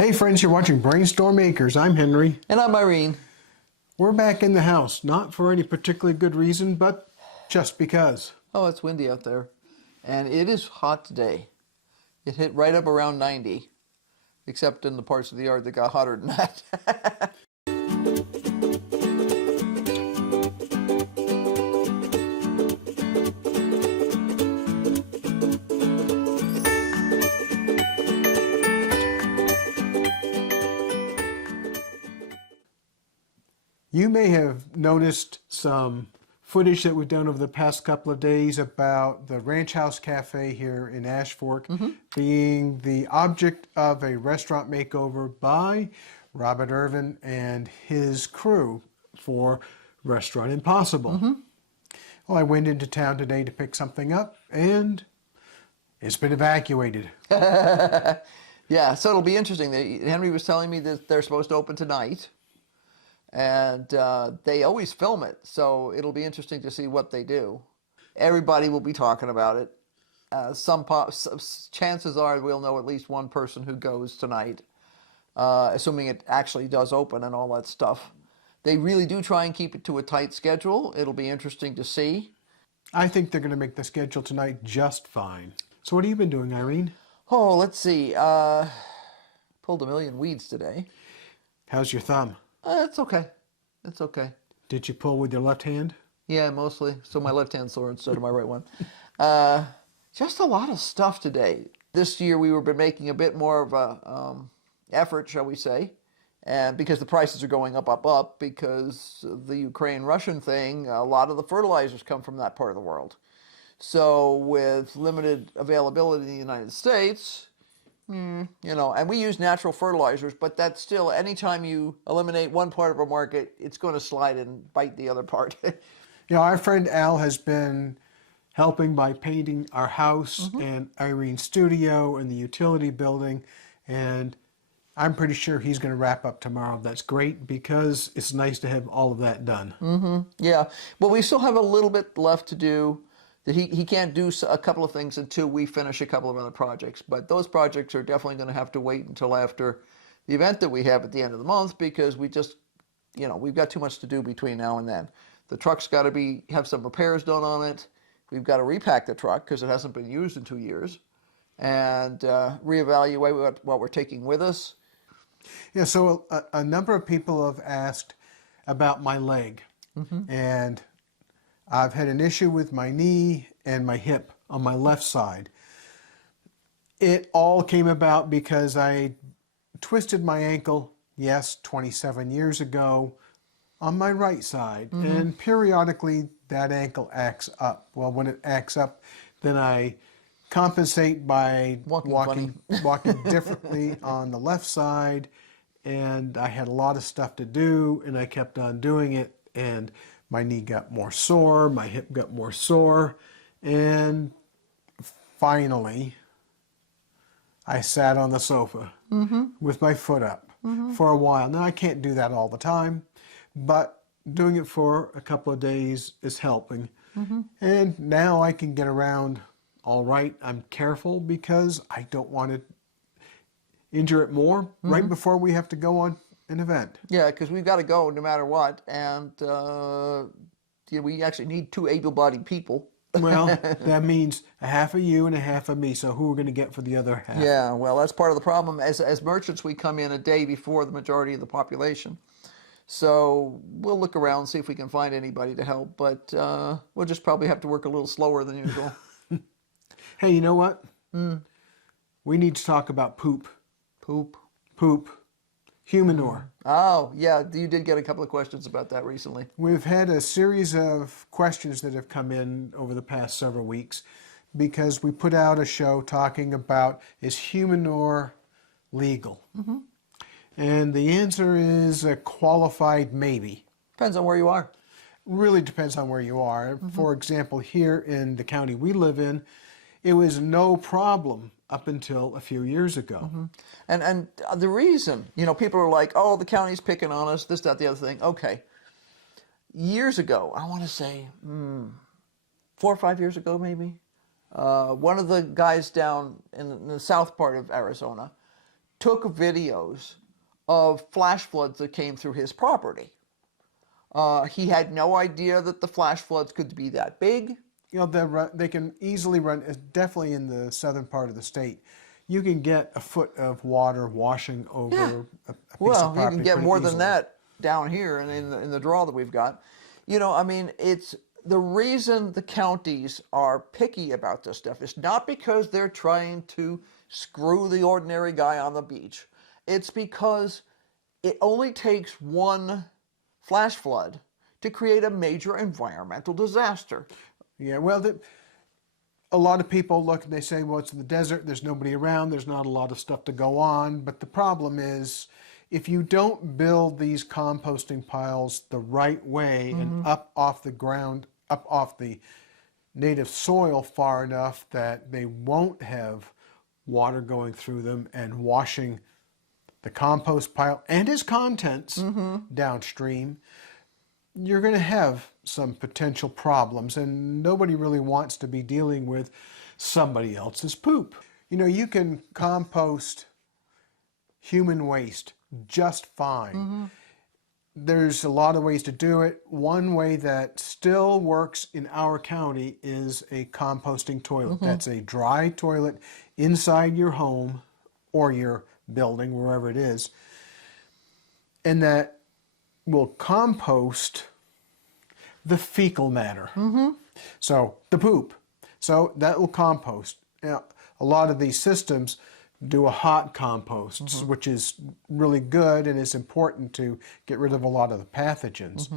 Hey friends, you're watching BrainStormAcres. I'm Henry. And I'm Irene. We're back in the house, not for any particularly good reason, but just because. Oh, it's windy out there. And it is hot today. It hit right up around 90, except in the parts of the yard that got hotter than that. You may have noticed some footage that we've done over the past couple of days about the Ranch House Cafe here in Ash Fork being the object of a restaurant makeover by Robert Irvin and his crew for Restaurant Impossible. Well, I went into town today to pick something up and it's been evacuated. Yeah, so it'll be interesting. Henry was telling me that they're supposed to open tonight. And they always film it, so it'll be interesting to see what they do. Everybody will be talking about it. Chances are we'll know at least one person who goes tonight, assuming it actually does open and all that stuff. They really do try and keep it to a tight schedule. It'll be interesting to see. I think they're going to make the schedule tonight just fine. So what have you been doing, Irene? Oh, let's see. Pulled a million weeds today. How's your thumb? It's okay. It's okay. Did you pull with your left hand? Yeah, mostly. So my left hand's sore instead of my right one. Just a lot of stuff today. This year we were been making a bit more of a effort, shall we say, and because the prices are going up, because of the Ukraine-Russian thing, a lot of the fertilizers come from that part of the world. So with limited availability in the United States, you know, and we use natural fertilizers, but that's still, anytime you eliminate one part of a market, it's going to slide and bite the other part. You know, our friend Al has been helping by painting our house and Irene's studio and the utility building, and I'm pretty sure he's going to wrap up tomorrow. That's great because it's nice to have all of that done. Yeah, well, we still have a little bit left to do. That he can't do a couple of things until we finish a couple of other projects. But those projects are definitely going to have to wait until after the event that we have at the end of the month, because we just, you know, we've got too much to do between now and then. The truck's got to have some repairs done on it. We've got to repack the truck because it hasn't been used in 2 years, and reevaluate what we're taking with us. Yeah, so a number of people have asked about my leg, and I've had an issue with my knee and my hip on my left side. It all came about because I twisted my ankle, yes, 27 years ago, on my right side. And periodically that ankle acts up. Well, when it acts up, then I compensate by walking differently on the left side. And I had a lot of stuff to do, and I kept on doing it. And my knee got more sore, my hip got more sore, and finally, I sat on the sofa with my foot up for a while. Now, I can't do that all the time, but doing it for a couple of days is helping. And now I can get around all right. I'm careful because I don't want to injure it more right before we have to go on an event. Yeah, because we've got to go no matter what, and you know, we actually need 2 able-bodied people. Well, that means a half of you and a half of me, so who are we going to get for the other half? Yeah, well, that's part of the problem. As merchants, we come in a day before the majority of the population. So we'll look around and see if we can find anybody to help, but we'll just probably have to work a little slower than usual. Hey, you know what? We need to talk about poop. Poop. Humanure. Oh, yeah, you did get a couple of questions about that recently. We've had a series of questions that have come in over the past several weeks because we put out a show talking about, is humanure legal? And the answer is a qualified maybe. Depends on where you are. Really depends on where you are. For example, here in the county we live in, it was no problem up until a few years ago. And the reason, you know, people are like, oh, the county's picking on us, this, that, the other thing. Okay. Years ago, I want to say 4 or 5 years ago maybe, one of the guys down in the south part of Arizona took videos of flash floods that came through his property. He had no idea that the flash floods could be that big. You know, they can easily run, definitely in the southern part of the state, you can get a foot of water washing over a piece of property. You can get pretty more easily. than that down here and in the draw that we've got. You know, I mean, it's the reason the counties are picky about this stuff is not because they're trying to screw the ordinary guy on the beach. It's because it only takes one flash flood to create a major environmental disaster. Yeah, well, a lot of people look and they say, well, it's in the desert, there's nobody around, there's not a lot of stuff to go on. But the problem is, if you don't build these composting piles the right way and up off the ground, up off the native soil far enough that they won't have water going through them and washing the compost pile and its contents downstream, you're going to have some potential problems, and nobody really wants to be dealing with somebody else's poop. You know, you can compost human waste just fine. There's a lot of ways to do it. One way that still works in our county is a composting toilet. That's a dry toilet inside your home or your building, wherever it is, and that will compost the fecal matter. So the poop. So that will compost. Now, a lot of these systems do a hot compost, which is really good and is important to get rid of a lot of the pathogens.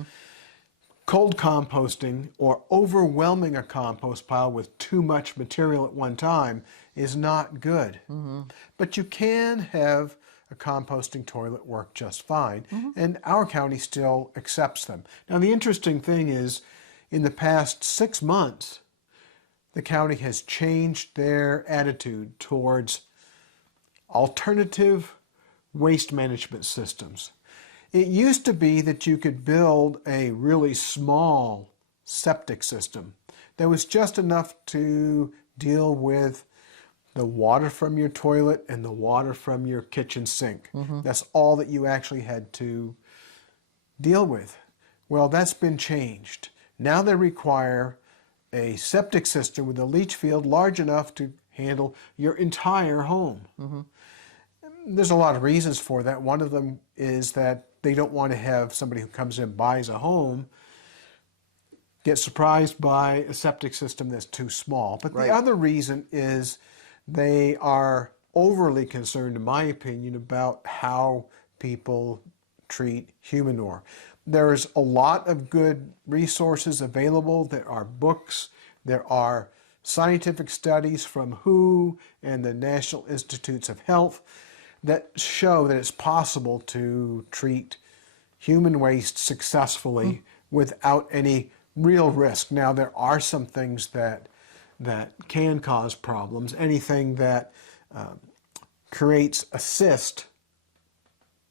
Cold composting, or overwhelming a compost pile with too much material at one time, is not good. But you can have a composting toilet work just fine, and our county still accepts them. Now, the interesting thing is, in the past 6 months, the county has changed their attitude towards alternative waste management systems. It used to be that you could build a really small septic system that was just enough to deal with the water from your toilet and the water from your kitchen sink. That's all that you actually had to deal with. Well, that's been changed. Now they require a septic system with a leach field large enough to handle your entire home. There's a lot of reasons for that. One of them is that they don't want to have somebody who comes in and buys a home get surprised by a septic system that's too small. But the other reason is they are overly concerned, in my opinion, about how people treat human manure. There's a lot of good resources available. There are books, there are scientific studies from WHO and the National Institutes of Health that show that it's possible to treat human waste successfully without any real risk. Now, there are some things that can cause problems. Anything that creates a cyst,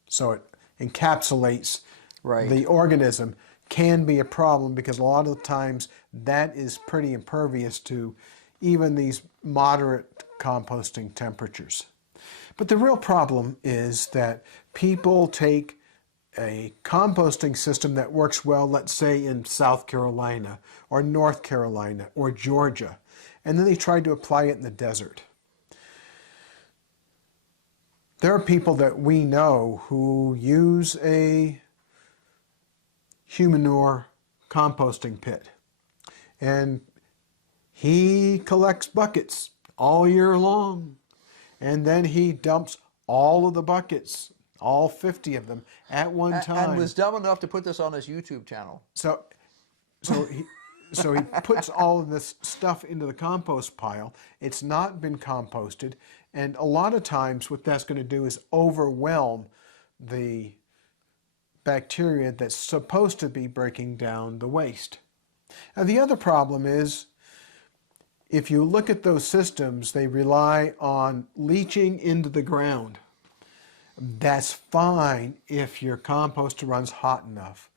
so it encapsulates the organism, can be a problem, because a lot of the times that is pretty impervious to even these moderate composting temperatures. But the real problem is that people take a composting system that works well, let's say in South Carolina or North Carolina or Georgia, and then they try to apply it in the desert. There are people that we know who use a human manure composting pit, and he collects buckets all year long, and then he dumps all of the buckets, all 50 of them, at one time. And was dumb enough to put this on his YouTube channel. So he puts all of this stuff into the compost pile. It's not been composted, and a lot of times what that's going to do is overwhelm the bacteria that's supposed to be breaking down the waste. Now, the other problem is, if you look at those systems, they rely on leaching into the ground. That's fine if your composter runs hot enough.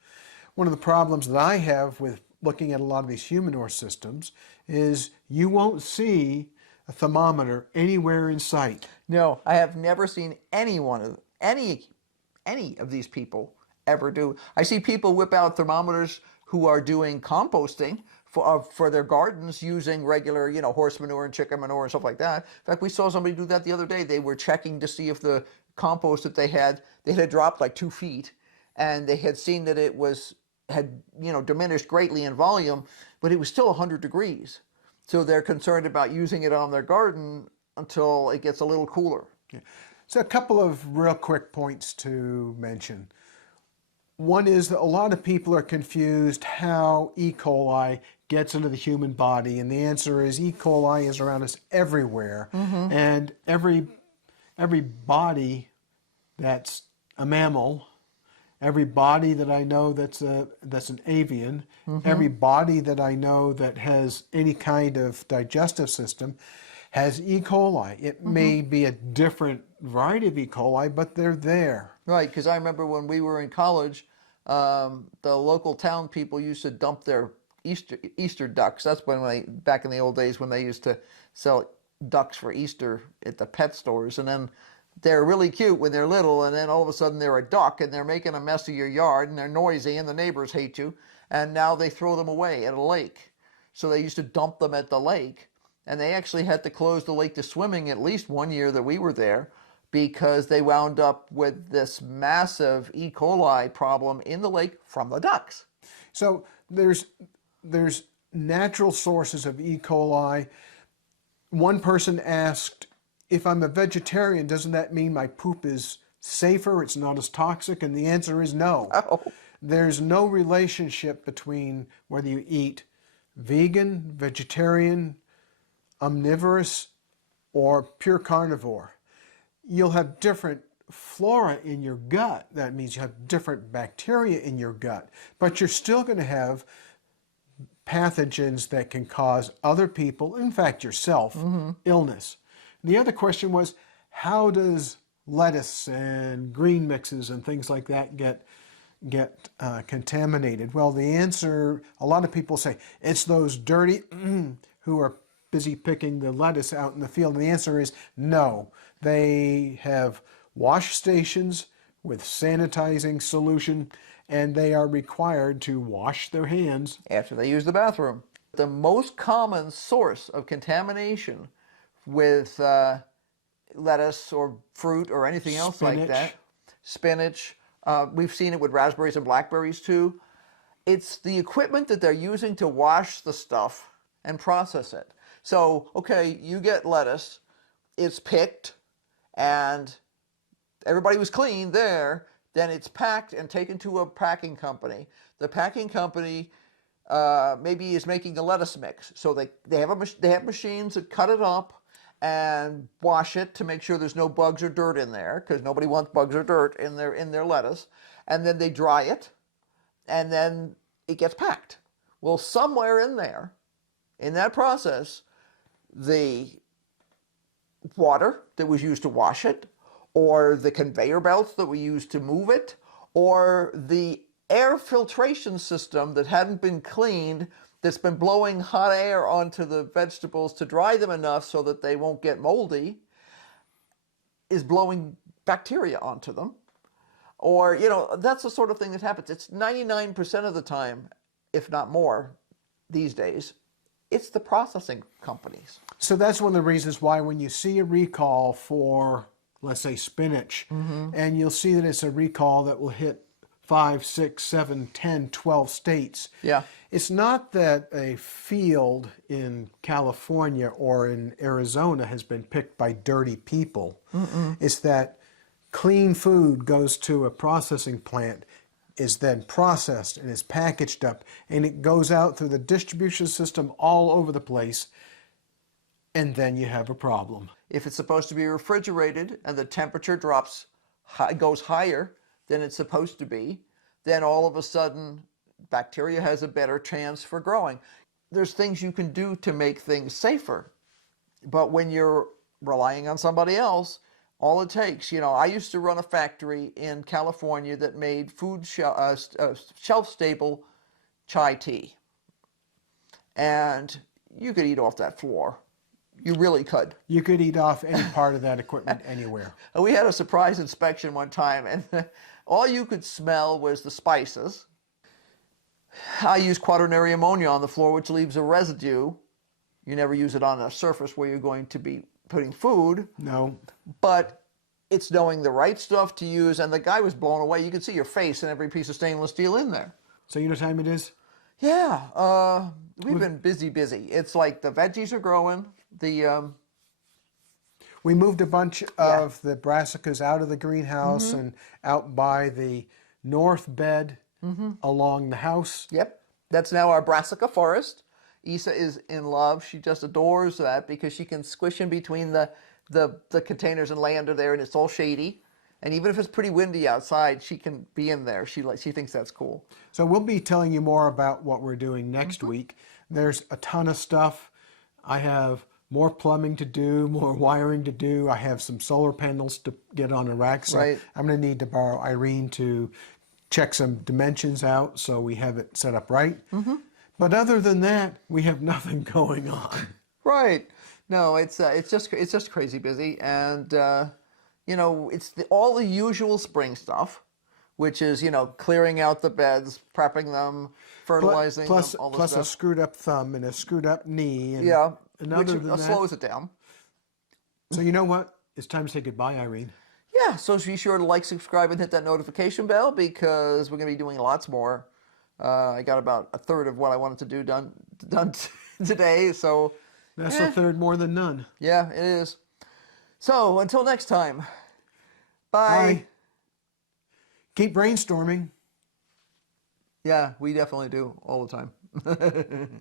One of the problems that I have with looking at a lot of these human manure systems is you won't see a thermometer anywhere in sight. No, I have never seen any of these people ever do. I see people whip out thermometers who are doing composting for their gardens using regular, horse manure and chicken manure and stuff like that. In fact, we saw somebody do that the other day. They were checking to see if the compost that they had dropped like 2 feet, and they had seen that it had diminished greatly in volume, but it was still 100 degrees. So they're concerned about using it on their garden until it gets a little cooler. Yeah. So a couple of real quick points to mention. One is that a lot of people are confused how E. coli gets into the human body, and the answer is E. coli is around us everywhere, and every body that's a mammal, every body that I know that's an avian, every body that I know that has any kind of digestive system has E. coli. It may be a different variety of E. coli, but they're there. Right, because I remember when we were in college, the local town people used to dump their Easter ducks. That's back in the old days when they used to sell ducks for Easter at the pet stores, and then they're really cute when they're little, and then all of a sudden they're a duck and they're making a mess of your yard and they're noisy and the neighbors hate you, and now they throw them away at a lake. So they used to dump them at the lake, and they actually had to close the lake to swimming at least 1 year that we were there, because they wound up with this massive E. coli problem in the lake from the ducks. So there's natural sources of E. coli. One person asked, if I'm a vegetarian, doesn't that mean my poop is safer, it's not as toxic? And the answer is no. Oh. There's no relationship between whether you eat vegan, vegetarian, omnivorous, or pure carnivore. You'll have different flora in your gut. That means you have different bacteria in your gut, but you're still going to have pathogens that can cause other people, in fact yourself, illness. The other question was, how does lettuce and green mixes and things like that get contaminated? Well, the answer, a lot of people say, it's those dirty who are busy picking the lettuce out in the field. And the answer is no. They have wash stations with sanitizing solution, and they are required to wash their hands After they use the bathroom. The most common source of contamination with lettuce or fruit or anything else like that, spinach, we've seen it with raspberries and blackberries too. It's the equipment that they're using to wash the stuff and process it. So, okay, you get lettuce, it's picked, and everybody was clean there, then it's packed and taken to a packing company. The packing company maybe is making a lettuce mix. So they have machines that cut it up and wash it to make sure there's no bugs or dirt in there, because nobody wants bugs or dirt in their lettuce. And then they dry it, and then it gets packed. Well, somewhere in there, in that process, the water that was used to wash it, or the conveyor belts that we used to move it, or the air filtration system that hadn't been cleaned, that's been blowing hot air onto the vegetables to dry them enough so that they won't get moldy, is blowing bacteria onto them. Or, that's the sort of thing that happens. It's 99% of the time, if not more, these days, it's the processing companies. So that's one of the reasons why when you see a recall for, let's say, spinach, and you'll see that it's a recall that will hit 5, 6, 7, 10, 12 states. Yeah. It's not that a field in California or in Arizona has been picked by dirty people. It's that clean food goes to a processing plant, is then processed and is packaged up, and it goes out through the distribution system all over the place, and then you have a problem. If it's supposed to be refrigerated and the temperature goes higher than it's supposed to be, then all of a sudden bacteria has a better chance for growing. There's things you can do to make things safer, but when you're relying on somebody else, all it takes, I used to run a factory in California that made shelf-stable chai tea, and you could eat off that floor You really could. You could eat off any part of that equipment anywhere. We had a surprise inspection one time, and all you could smell was the spices. I use quaternary ammonia on the floor, which leaves a residue. You never use it on a surface where you're going to be putting food. No. But it's knowing the right stuff to use, and the guy was blown away. You could see your face and every piece of stainless steel in there. So you know what time it is? Yeah, we've been busy. It's like the veggies are growing. We moved a bunch of the brassicas out of the greenhouse and out by the north bed along the house. Yep, that's now our brassica forest. Isa is in love. She just adores that because she can squish in between the containers and lay under there, and it's all shady. And even if it's pretty windy outside, she can be in there. She thinks that's cool. So we'll be telling you more about what we're doing next week. There's a ton of stuff. I have more plumbing to do, more wiring to do. I have some solar panels to get on a rack. So Right. I'm going to need to borrow Irene to check some dimensions out so we have it set up right. But other than that, we have nothing going on. Right. No, it's just crazy busy, and it's all the usual spring stuff, which is clearing out the beds, prepping them, fertilizing Plus them, all the a stuff. screwed up thumb and a screwed up knee. And, Yeah, and which other than that, slows it down. So you know what? It's time to say goodbye, Irene. Yeah, so be sure to like, subscribe, and hit that notification bell because we're going to be doing lots more. I got about a third of what I wanted to do done today, so That's a third more than none. yeah, it is. So until next time, bye. Bye. Keep brainstorming. Yeah, we definitely do all the time.